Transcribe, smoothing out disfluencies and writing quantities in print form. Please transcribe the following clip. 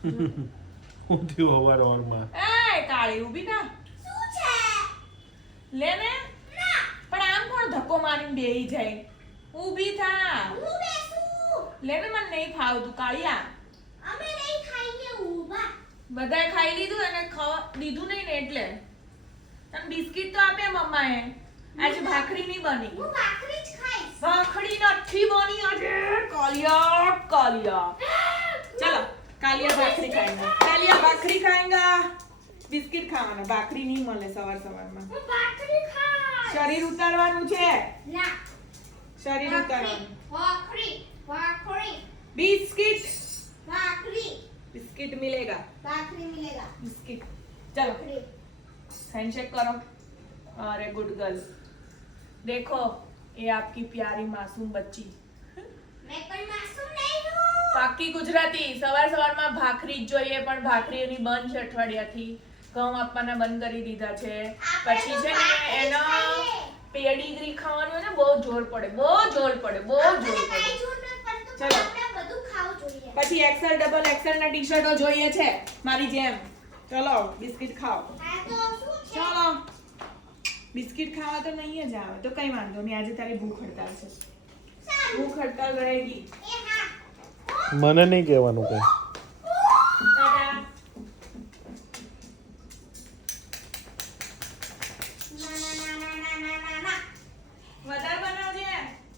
હું થયું હવાર હવારમાં એ કાળી ઊભી ના શું છે લે ને પણ આમ કોણ ધક્કો મારીને બેહી જાય ઊભી થા હું બેસું લે ને મને નહીં ફાવતું કાળિયા અમે નહીં ખાઈએ ઊભા બધાએ ખાઈ લીધું અને દીધું નહીં ને એટલે તને બિસ્કિટ તો આપ્યા મમ્માએ આજે ભાખરી નહીં બની હું ભાખરી જ ખાઈશ ભાખરી નથી બની આજે કાલિયા ચલો કાલિયા ભાખરી ખાएंगे કાલિયા ભાખરી ખાएंगा બિસ્કિટ ખાવાના ભાખરી નહીં મળે સવારમાં હું ભાખરી ખાઈશ શરીર ઉતારવાનું છે ના શરીર ઉતારવાનું भाखरी बिस्किट भाखरी बिस्किट मिलेगा भाखरी मिलेगा बिस्किट चलो भाखरी हैंडशेक करो अरे गुड गर्ल देखो ये आपकी प्यारी मासूम बच्ची मैं कोई मासूम नहीं हूँ પાકી ગુજરાતી સવારમાં ભાખરી જ જોઈએ પણ ભાખરી એની બંધ છે અઠવાડિયાથી ઘઉં આપવાના બંધ કરી દીધા છે પછી છે ને એનો પેડીગ્રી ખાવાનું હોય ને બહુ જોર પડે ચલો બધું ખાવું જોઈએ પછી એક્સેલ ડબલ એક્સેલ ના ટી-શર્ટો જોઈએ છે મારી જેમ ચલો બિસ્કિટ ખાઓ આ તો શું છે ચલો બિસ્કિટ ખાવા તો નહીં જ આવે તો કઈ વાંધો નહીં આજે તારી ભૂખ હડતાલ છે ભૂખ હડતાલ રહેગી એ હા મને નહીં કહેવાનું કઈ